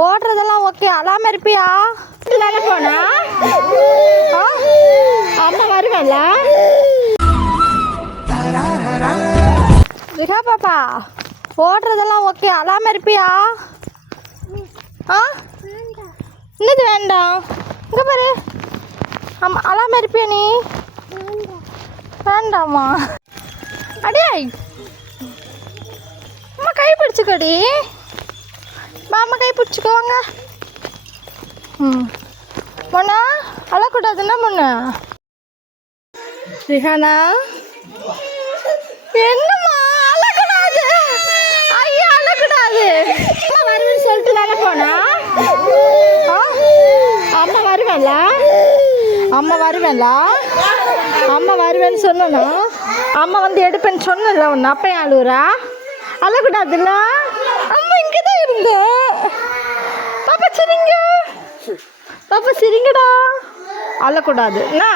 ஓடுறதெல்லாம் okay. அழாம இருப்பியா? தானே போனா அம்மா வருவேன்ல. ரிஹா பாப்பா, ஓடுறதெல்லாம் ஓகே. அழாம இருப்பியா? என்னது வேண்டாம்? இங்கே பாரு. ஆமாம், அழாம இருப்பியா நீ? வேண்டாமா? அடே அம்மா கை பிடிச்சிக்கடி. மாமா கை பிடிச்சிக்கோங்க. முன்னா அழக்கூடாதுன்னா முன்ன. ரிஹானா, என்னம்மா அழக்கூடாது? ஐயா அழக்கூடாது. அம்மா வருவேன்னு சொல்லிட்டு தானே போனா? அம்மா வருவேன்ல. அம்மா வருவேன்ல. அம்மா வருவேன்னு சொன்னா அம்மா வந்து எடுப்பேன்னு சொன்னல ஒன்று. அப்போ ஏன் அழுவுறா? அழக்கூடாதுல்ல. அம்மா இங்கே தான் இருங்க. பாப்பா சிரிங்க. பாப்பா சிரிங்கடா. அழக்கூடாது என்ன?